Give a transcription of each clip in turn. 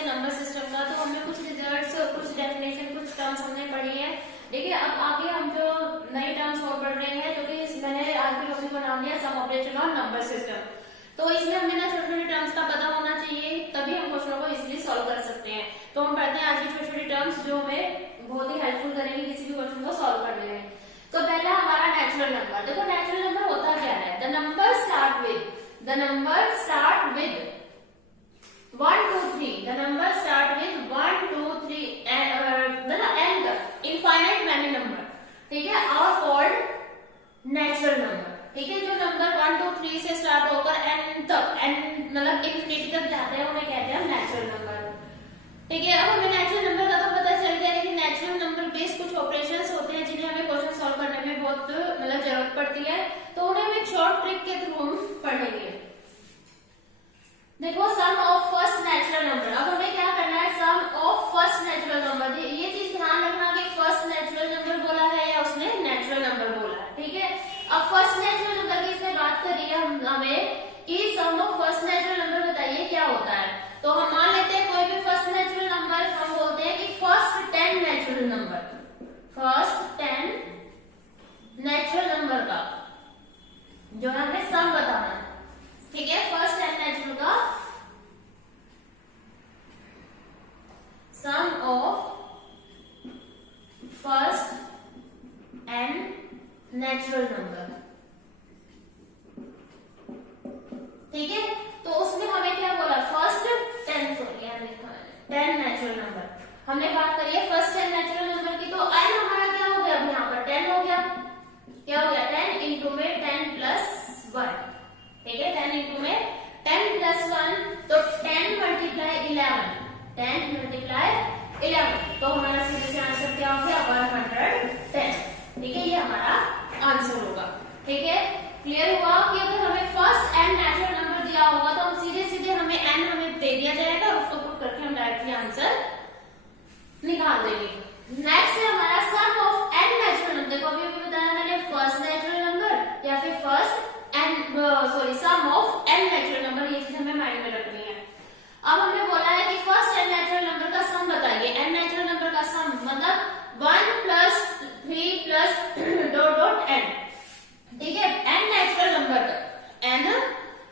से number system का। तो हमने कुछ रिजल्ट्स, कुछ डेफिनेशन, कुछ टर्म्स हमने पढ़ी है। देखिए अब आगे हम जो नई टर्म्स और पढ़ रहे हैं, जो कि मैंने आज की टॉपिक को नाम दिया सम ऑपरेशन और नंबर सिस्टम। तो इसमें हमें ना छोटी छोटी टर्म्स का पता होना चाहिए, तभी हम क्वेश्चनों को इजीली सॉल्व कर सकते हैं। तो हम पढ़ते हैं आज की छोटी छोटी टर्म्स जो हमें बहुत ही हेल्पफुल करेंगे किसी भी क्वेश्चन को सॉल्व करने में। तो पहला हमारा नेचुरल नंबर। देखो नेचुरल नंबर होता क्या है? The number start with 1 2 3। The number start with 1 2 3 and infinite many number, ठीक है, आर कॉल्ड नेचुरल नंबर। ठीक है, जो नंबर 1 2 3 से स्टार्ट होकर एन तक, एन मतलब इंफिनिटी तक जाते हैं, उन्हें कहते हैं नेचुरल नंबर। ठीक है, अब हमें नेचुरल नंबर का तो पता चल गया, लेकिन नेचुरल नंबर बेस्ड कुछ ऑपरेशंस होते हैं जिन्हें हमें क्वेश्चन सॉल्व करने में बहुत मतलब जरूरत पड़ती है। तो उन्हें हम एक शॉर्ट ट्रिक के थ्रू पढ़ेंगे। देखो सम ऑफ फर्स्ट नेचुरल नंबर। अब हमें क्या करना है? Sum of first natural number. ये चीज ध्यान रखना कि फर्स्ट नेचुरल नंबर बोला है या उसने नेचुरल नंबर बोला है। ठीक है, अब फर्स्ट नेचुरल नंबर की इसमें बात करी है हमें कि sum of first natural number बताइए क्या होता है। तो हम मान लेते हैं कोई भी फर्स्ट नेचुरल नंबर, हम बोलते हैं कि first 10 natural number, first 10 natural number का जो हमें सम बताना है। ठीक है, फर्स्ट 10 नेचुरल का sum of first n natural number. ठीक है, तो उसमें हमें क्या बोला? फर्स्ट 10 नेचुरल नंबर हमने बात करी है फर्स्ट 10 नेचुरल नंबर की। तो n हमारा क्या हो गया? अब यहाँ पर 10 हो गया। क्या हो गया? 10 इंटू में 10 प्लस 1। ठीक है, 10 इंटू में 10 प्लस 1, तो 10 मल्टीप्लाई 11, 10 मल्टीप्लाई 11, तो हमारा सीधे से आंसर क्या हो गया? 110। ठीक है, ये हमारा आंसर होगा। ठीक है, क्लियर हुआ कि अगर हमें फर्स्ट n नेचुरल नंबर दिया होगा तो हम सीधे सीधे हमें n हमें दे दिया जाएगा, उसको पुट करके हम डायरेक्टली आंसर निकाल देंगे। नेक्स्ट है हमारा sum of n natural number. देखो अभी बताया मैंने फर्स्ट नेचुरल नंबर या फिर सम ऑफ n नेचुरल नंबर, ये चीज हमें माइंड में रखनी है। अब हमने बोला है कि फर्स्ट n नेचुरल नंबर का सम बताइए। n नेचुरल नंबर का सम मतलब 1 प्लस 3 प्लस डॉट n। ठीक है, n नेचुरल नंबर तक, n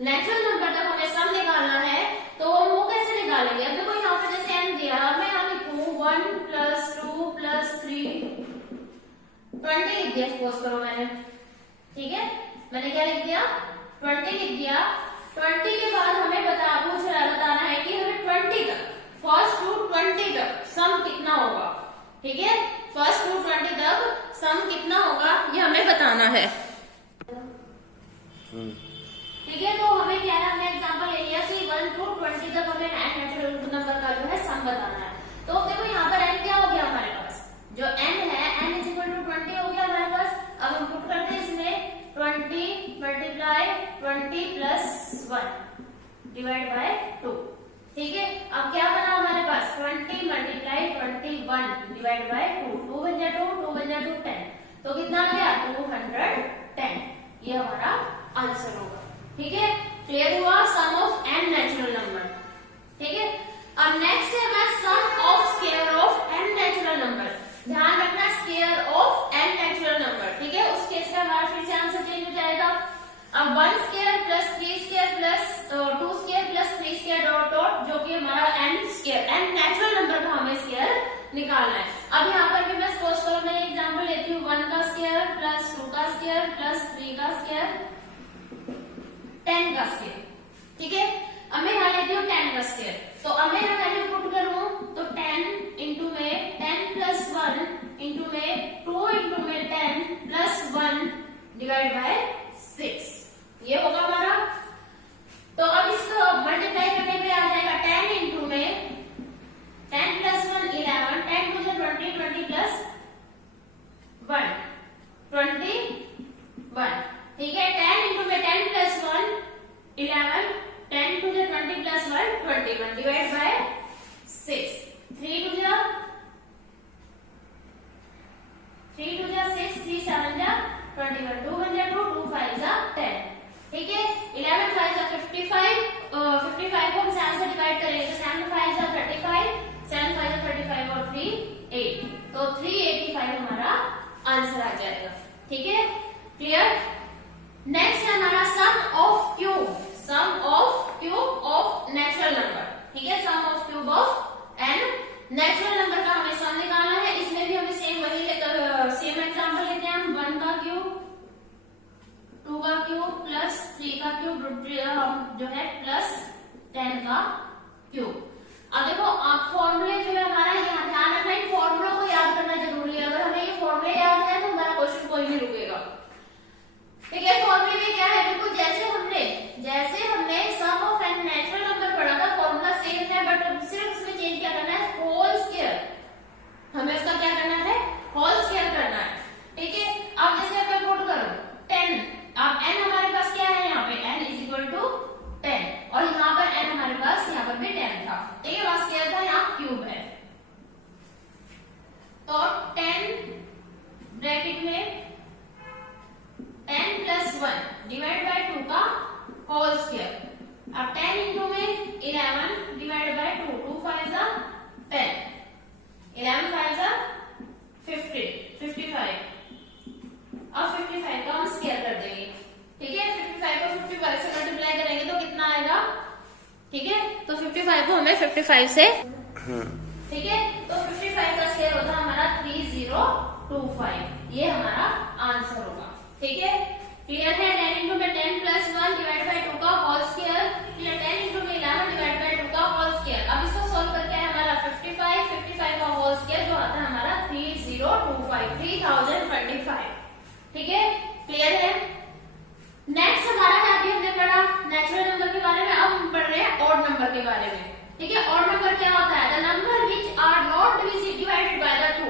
नेचुरल नंबर तक हमें सम निकालना है। तो हम वो कैसे निकालेंगे? अब देखो यहाँ पे जैसे n दिया, मैं यहाँ लिखूं 1 प्लस 2 प्लस 3 20 लिख दिया, सपोज करो मैंने। ठीक है, मैंने क्या लिख दिया? 20 लिख दिया। 20 के बाद हमें बताना है कि हमें 20 तक, फर्स्ट टू 20 तक सम कितना होगा। ठीक है, फर्स्ट टू 20 तक सम कितना होगा ये हमें बताना है। ठीक है, तो हमें क्या है, हमने एग्जांपल ले लिया कि 1 टू 20 तक हमें n नेचुरल नंबर का जो है सम बताना है। तो देखो यहाँ पर n क्या हो गया हमारे पास? जो n है, n इज इक्वल टू 20 हो गया हमारे पास। अब हम पुट करते हैं इसमें 20 मल्टीप्लाई 20 प्लस 1 डिवाइड बाय 2। ठीक है, अब क्या बना हमारे पास? 20 मल्टीप्लाई 21 डिवाइड बाय 2, 2 बन जा 2, 2 बन जा 2, 10, तो कितना आ गया? 210। ये हमारा आंसर होगा। ठीक है, क्लियर हुआ? Sum of n natural number. ठीक है, अब नेक्स्ट है हमारा sum of square of n natural number. ध्यान रखना, square of n natural number. ठीक है, उस केस में हमारा फिर से आंसर चेंज हो जाएगा। अब 1 square plus 3 square plus 2 square plus 3 square dot dot, जो कि हमारा n square, n natural number का हमें स्क्वायर निकालना है। अब यहाँ पर भी मैं सपोज करो मैं एग्जांपल लेती हूँ 1 का स्क्वायर प्लस 2 का स्क्वायर प्लस 3 का स्क्वायर 10 का स्क्वायर। ठीक है, अब मैं यहाँ लेती हूँ 10 का स्क्वायर। तो अब मैं यहाँ वैल्यू पुट करूँ तो 10 इंटू में 10 प्लस 1 इंटू में 2 इंटू में 10 प्लस 1 डिवाइड बाय 6, ये होगा हमारा। तो अब इसको मल्टीप्लाई करने पे आ जाएगा 10 इंटू में 10 प्लस 1 11, 10 टू 20, 20 प्लस 1 21। ठीक है, 10 इंटू में 10 plus 1 11, 10 two 20 plus 1 21 divide by 6, 3 two 6, 3 7 21, 2 1 2, 2 5 10। ठीक है, 11 5 55, 55 को हम 7 से डिवाइड करेंगे तो 7 5 35, आंसर आ जाएगा। ठीक है, क्लियर। नेक्स्ट है हमारा sum of cube, sum of cube of natural number. ठीक है, sum of cube of N natural number का हमें सम निकालना है। इसमें भी हमें सेम वही सेम एग्जांपल लेते हैं हम, 1 का क्यूब, 2 का क्यूब प्लस 3 का क्यूब जो है प्लस 10 का क्यूब। अब देखो आप फॉर्मूले जो है हमारा, यहाँ ध्यान रखना है फॉर्मूलों को याद करना जरूरी है। अगर हमें ये फॉर्मूले याद है तो हमारा क्वेश्चन कोई नहीं रुकेगा। ठीक है, फॉर्मूले में क्या है, बिल्कुल जैसे हमने सम ऑफ एन नेचुरल नंबर पढ़ा था, फॉर्मूला सेम है, बट सिर्फ उसमें चेंज क्या करना है, होल स्क्वायर। हमें उसका क्या करना है, होल स्क्वायर करना है। ठीक है, अब जैसे मैं पुट करूं 10, अब n हमारे पास क्या है, यहाँ पे n इज इक्वल टू 10 और यहाँ पर n हमारे पास यहाँ पर भी 10 था। ठीक है, बस क्या था, यहाँ क्यूब है तो 10 ब्रैकेट में 10 प्लस 1 डिवाइड बाय 2 का होल स्क्वायर। अब 10 इंटू में 11 डिवाइड बाय 2, 2 5 जा 10, 11 5 जा 50, 55। अब 55 का हम स्क्वायर कर देंगे। ठीक है, 55 को 55 से मल्टीप्लाई करेंगे तो कितना आएगा। ठीक है, तो 55 को हमें 55 से, ठीक है, तो 55 का स्क्वायर होता है हमारा 3025। ये हमारा आंसर होगा। ठीक है, क्लियर है। 10 इंटू में 10 प्लस 1 डिवाइड बाय 2 का होल स्क्वायर, फिर 10 इंटू में 11 डिवाइड बाय 2 का होल स्क्वायर। अब इसको सॉल्व करके है हमारा 55 का होल स्क्वायर जो आता है हमारा 3025। ठीक है, क्लियर है। नेक्स्ट हमारा है, अभी हमने पढ़ा नेचुरल नंबर के बारे में, अब हम पढ़ रहे हैं ऑड नंबर के बारे में। ठीक है, ऑड नंबर क्या होता है, the number which are not divided by the 2।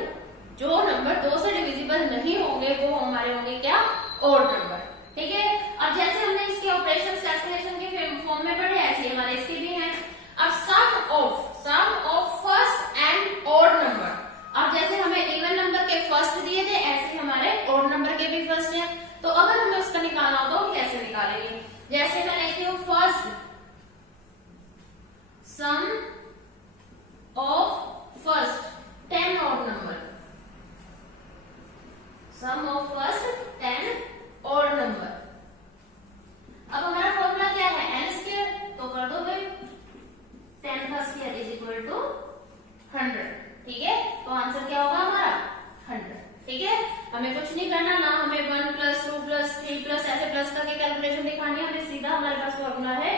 जो नंबर 2 से डिविजिबल नहीं होंगे वो हमारे होंगे क्या, ऑड नंबर। ठीक है, अब जैसे हमने इसके ऑपरेशंस कैलकुलेशन के फॉर्म में पढ़े, ऐसे हमारे इसके भी हैं। अब sum of first and odd number. अब जैसे हमें इवन नंबर के फर्स्ट दिए थे, ऐसे हमारे ऑड नंबर के भी फर्स्ट है। तो अगर हमें उसका निकालना हो तो कैसे निकालेंगे, जैसे मैं लिखती हूँ first sum of first 10 odd number, sum of first 10 odd number. अब हमारा फॉर्मूला क्या है, n स्क्वायर, तो कर दो भाई 10 का स्क्वायर इज इक्वल टू 100। ठीक है, तो आंसर क्या होगा हमारा 100। ठीक है, हमें कुछ नहीं करना, ना हमें 1 प्लस 2 प्लस 3 प्लस ऐसे प्लस करके कैलकुलेशन दिखानी है, हमें सीधा हमारे पास फॉर्मूला है।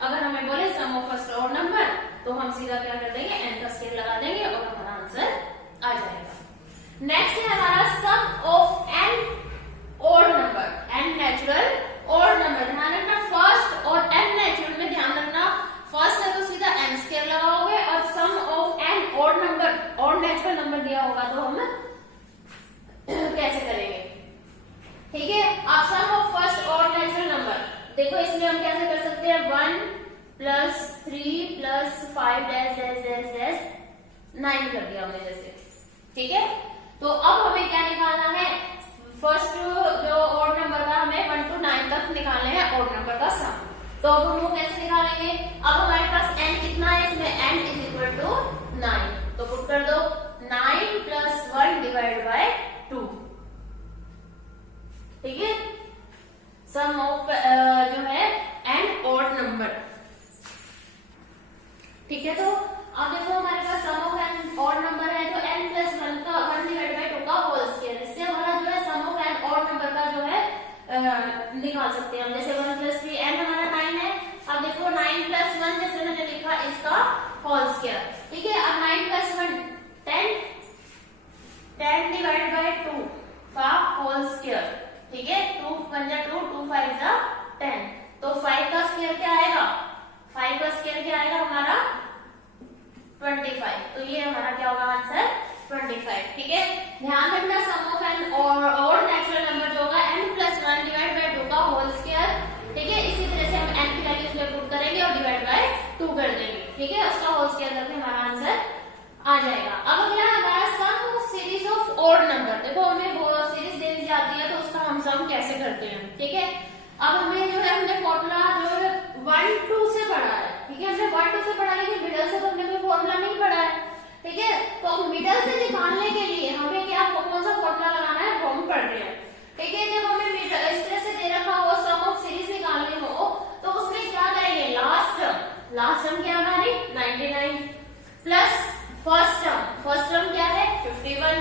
अगर हमें बोले सम ऑफ फर्स्ट ऑड नंबर तो हम सीधा क्या कर देंगे, n का स्क्वायर लगा देंगे और हमारा आंसर आ जाएगा। नेक्स्ट है हमारा sum of n odd number, n natural odd number. ध्यान रखना फर्स्ट और n नेचुरल में ध्यान रखना, फर्स्ट है तो सीधा n स्क्वायर लगाओगे और sum of n odd number, odd natural number दिया होगा तो हम कैसे करेंगे। ठीक है, आप sum of first odd natural number देखो, इसमें हम कैसे कर सकते हैं, 1 plus 3 plus 5 dash dash dash dash 9 कर दिया हमने जैसे। ठीक है, तो अब हमें क्या निकालना है, फर्स्ट जो ऑड नंबर का हमें 1 to 9 तक निकालना है ऑड नंबर का सम। तो अब हम वो कैसे निकालेंगे, अब हमारे पास n कितना है, इसमें n इज इक्वल टू 9, तो पुट कर दो 9 प्लस 1 डिवाइड बाय 2। ठीक है, सम ऑफ जो है n ऑड नंबर। ठीक है, तो अब देखो हमारे पास सम ऑफ n ऑड नंबर है तो n प्लस 1 का 1 डिवाइड बाय 2 का होल स्क्वायर। इससे हमारा जो है sum of n odd number का जो है निकाल सकते हैं हम। जैसे 1 प्लस 3 n हमारा 9 है। अब देखो 9 प्लस 1 जैसे मैंने लिखा इसका होल स्क्वायर। ठीक है, अब 9 प्लस 1 10 डिवाइड बाय 2 का होल स्क्वायर। ठीक है, 2 1 जा 2, 2 5 जा 10, तो 5 का स्क्वायर क्या आएगा, 5 का स्क्वायर क्या आएगा हमारा 25। तो ये हमारा क्या होगा आंसर 25। ठीक है, ध्यान रखना सम ऑफ एन और नेचुरल नंबर जो होगा n प्लस 1 डिवाइड बाय 2 का होल स्क्वायर। ठीक है, इसी तरह से हम n की वैल्यू इसमें पुट करेंगे और डिवाइड बाय 2 कर देंगे। ठीक है, उसका होल स्क्वायर करके हमारा आंसर आ जाएगा। अब अगला हमारा sum of series of odd number. देखो हमें सीरीज दे दी जाती है तो उसका हम सम कैसे करते हैं। ठीक है, अब हमें जो है हमने फॉर्मूला जो है 1 2 से पढ़ा है। ठीक है, हमने 1 2 से पढ़ा, लेकिन मिडल से तो हमने कोई फॉर्मूला नहीं पढ़ा है। ठीक है। तो मिडल से निकालने के लिए हमें क्या कौन सा फॉर्मूला लगाना है वो हम पढ़ रहे हैं, ठीक है। जब हमें इस तरह से दे रखा हो सम ऑफ सीरीज निकालनी हो तो उसमें क्या करेंगे, लास्ट टर्म क्या हमारी 99 प्लस फर्स्ट टर्म क्या है 51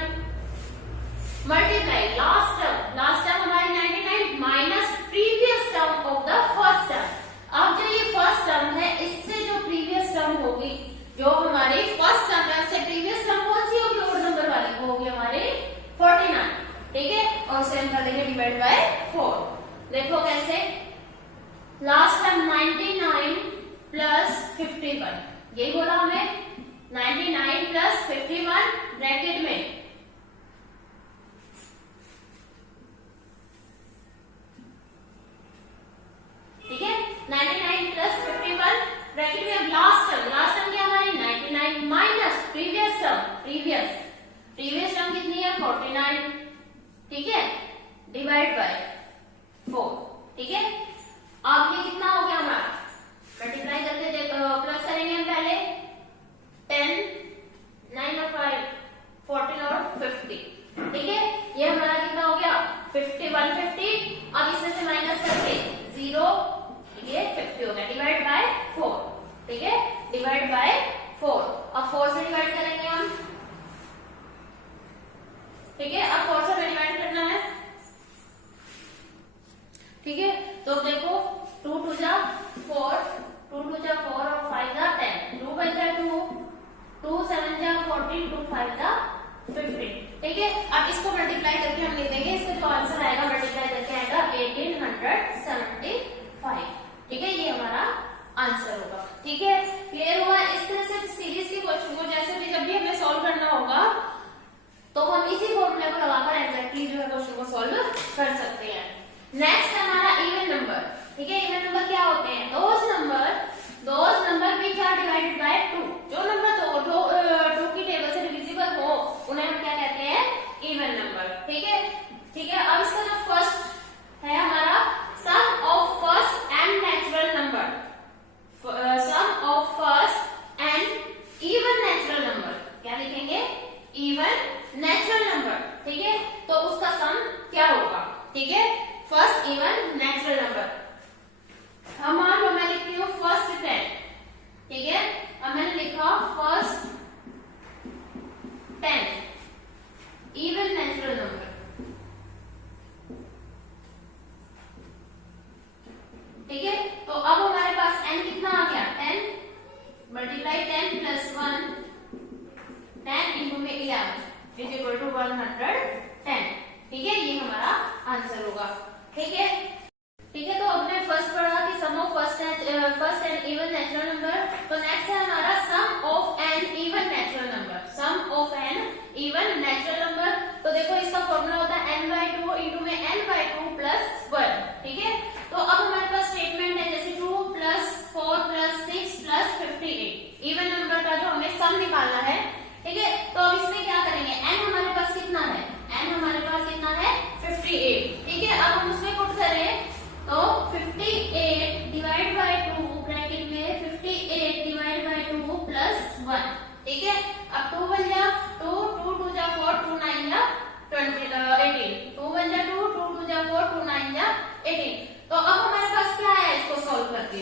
मल्टीप्लाई लास्ट टर्म हमारी 99 minus previous term of the first term. अब जो ये फर्स्ट टर्म है इससे जो प्रीवियस टर्म होगी, जो हमारी फर्स्ट टर्म है उससे प्रीवियस टर्म कौन सी होगी, ओड नंबर वाली, वो होगी हमारी 49, ठीक है। और सेम कर देंगे डिवाइड बाय 4। देखो कैसे, लास्ट टर्म 99 प्लस 51, यही बोला हमें 99 प्लस 51 ब्रैकेट में, ठीक है। 99 प्लस 51 ब्रैकेट में, अब लास्ट टर्म क्या हमारी 99 माइनस प्रीवियस टर्म कितनी है 49, ठीक है, डिवाइड बाय 4, ठीक है। अब ये कितना हो गया हमारा, मल्टीप्लाई करके प्लस करेंगे हम पहले 10 9 और 5 14 और 50, ठीक है। ये हमारा कितना हो गया 50 150, अब इसमें से माइनस करके 0, ये 50 हो गया, डिवाइड बाय 4, ठीक है, डिवाइड बाय 4। अब 4 से डिवाइड करेंगे हम, ठीक है। अब 4 से डिवाइड करना है, ठीक है। तो देखो 2 2 जा 4, 2 2 जा 4 और 5 जा 10, 2 5 जा 2, 2 7 जा 14, 2 5 जा 15, ठीक है। अब इसको मल्टीप्लाई करके हम लिख देंगे, इसका जो आंसर आएगा मल्टीप्लाई करके आएगा 1875, ठीक है। ये हमारा आंसर होगा, ठीक है। क्लियर हुआ। इस तरह से सीरीज के क्वेश्चन को जैसे भी जब भी हमें सॉल्व करना होगा तो हम इसी फॉर्मूले को लगाकर एग्जैक्टली जो है क्वेश्चन को सॉल्व कर सकते हैं। नेक्स्ट है हमारा इवन नंबर, ठीक है। इवन नंबर क्या होते हैं, those number which are divided by 2, जो नंबर 2 की टेबल से डिविजिबल हो उन्हें हम क्या कहते हैं, इवन नंबर, ठीक है, ठीक है। अब इसका जो फर्स्ट है हमारा sum of first and natural number, sum of first and even natural number, क्या लिखेंगे, इवन नेचुरल नंबर, ठीक है। तो उसका सम क्या होगा, ठीक है, फर्स्ट इवन नेचुरल नंबर। हम मान लो मैं लिखती हूँ फर्स्ट 10, ठीक है। अब मैंने लिखा फर्स्ट 10 इवन नेचुरल नंबर, ठीक है। तो अब हमारे पास n कितना आ गया 10 मल्टीप्लाई 10 प्लस 1 10 इंटू में 11 इज इक्वल टू 110, ठीक है। ये हमारा आंसर होगा, ठीक है, ठीक है। तो हमने फर्स्ट पढ़ा कि sum of first and even natural number. तो नेक्स्ट है हमारा sum of N even natural number, sum of N even natural number. तो देखो इसका फॉर्मूला होता है n/2 इंटू में n/2 प्लस 1, ठीक है। तो अब हमारे पास स्टेटमेंट है जैसे 2 plus 4 plus 6 plus 58, even number का जो हमें सम निकालना है, ठीक है। तो अब इसमें क्या करेंगे, n हमारे पास कितना है, n हमारे पास कितना है 58, ठीक है। अब हम उसमें पुट करें तो 58 डिवाइड बाय 2 ब्रैकेट में 58 डिवाइड बाय 2 प्लस 1, ठीक है। अब 2 बन जा 2, 2 2 जा 4, 2 9 जा 18, 2 बन जा 2, 2 2 जा 4, 2 9 जा 18। तो अब हमारे पास क्या आया, इसको सॉल्व करके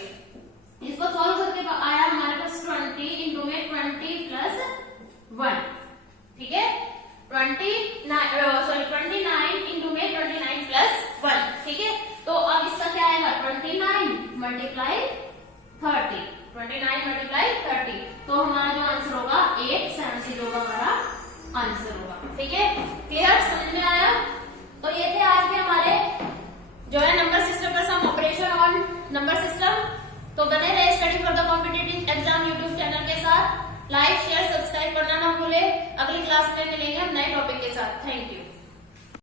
आया हमारे पास 20 इंटू में 20 प्लस 1, ठीक है, 29 इंटू में 29 प्लस 1, ठीक है। तो अब इसका क्या आएगा 29 मल्टीप्लाई 30, 29 मल्टीप्लाई 30, तो हमारा जो आंसर होगा 870 होगा हमारा आंसर होगा, ठीक है। क्लियर, समझ में आया। तो ये थे आज के हमारे जो है नंबर सिस्टम पर सम ऑपरेशन ऑन नंबर सिस्टम। तो बने रहे study for the competitive exam YouTube channel के साथ। लाइक शेयर सब्सक्राइब करना ना भूले। अगली क्लास में मिलेंगे हम नए टॉपिक के साथ। Thank you.